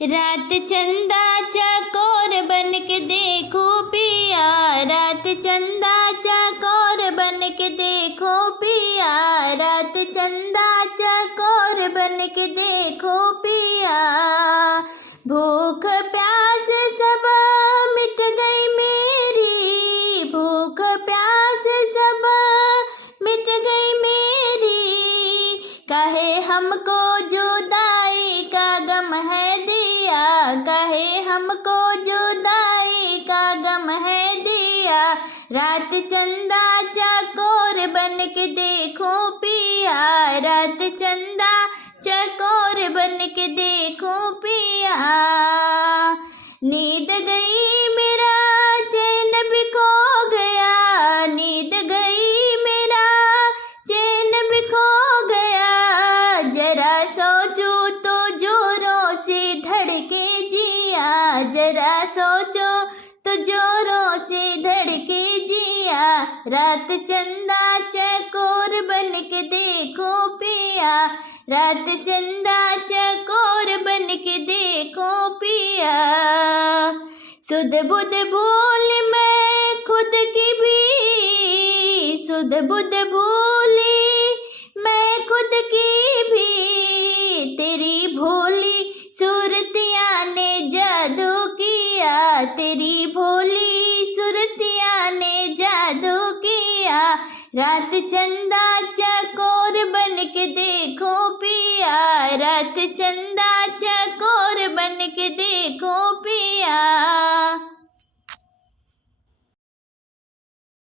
रात चंदा चकोर बन के देखो पिया, रात चंदा चकोर बन के देखो पिया, रात चंदा चकोर बन के देखो पिया। भूख प्यास सब मिट गई मेरी, भूख प्यास सब मिट गई मेरी, कहे हमको जुदाई का गम है दिया, कहे हमको जुदाई का गम है दिया। रात चंदा चकोर बन के देखो पिया, रात चंदा चकोर बन के देखो पिया। नींद गई मेरा चैन भी खो गया, नींद गई मेरा चैन भी खो गया, जरा सोचो तो जोरों से धड़के जिया, जरा सोचो तो जोरों से धड़के जिया। रात चंदा चकोर बन के देखो पिया, रात चंदा चकोर बन के देखो पिया। सुध बुध भूल मैं खुद की भी, सुध बुध भूली मैं खुद की भी, तेरी भोली सूरतिया ने जादू किया, तेरी भोली सूरतिया ने जादू किया। रात चंदा चकोर बन के देखो पिया, रात चंदा चकोर बन के देखो पिया।